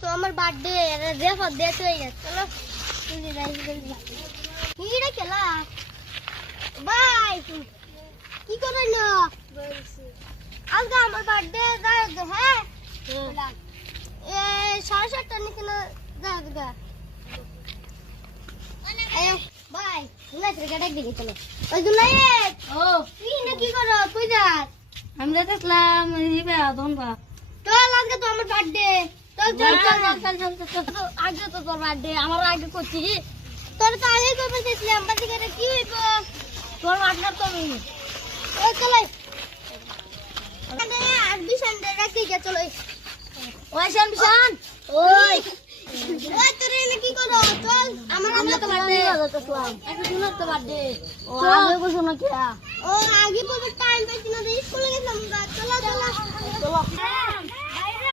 তো আমার birthday refer date হয়ে গেছে। চলো তুই যাই জলদি। এইটা খেলা বাই কি করে না আজকে আমার বার্থডে যাই তো হ্যাঁ এ 7:30 নিচে না যাই গা বাই দুলাই থেকে ডাক দিকে চলো ওই দুলাই ও তুই না কি করো তুই যা আমরা দেখলাম দিবে দনবা চল আজকে তো আমার বার্থডে চল চল চল আগে তো তোর বার্থডে আমার আগে করছি তোর তো আগে করবে চেয়েছিলাম বাড়ি করে কি হইব তোর মাঠনা তো নেই ও চলাই আর বিশান রাখি গে চলো ওই শান ওই ওই তোর এনে কি করো চল আমরা তো বার্থডে দেখলাম একটা দিনের তো বার্থডে ও আগে বসো না কি ও আগে বলবে টাইম পাইছি না স্কুলে গেছিলাম চলো চলো চলো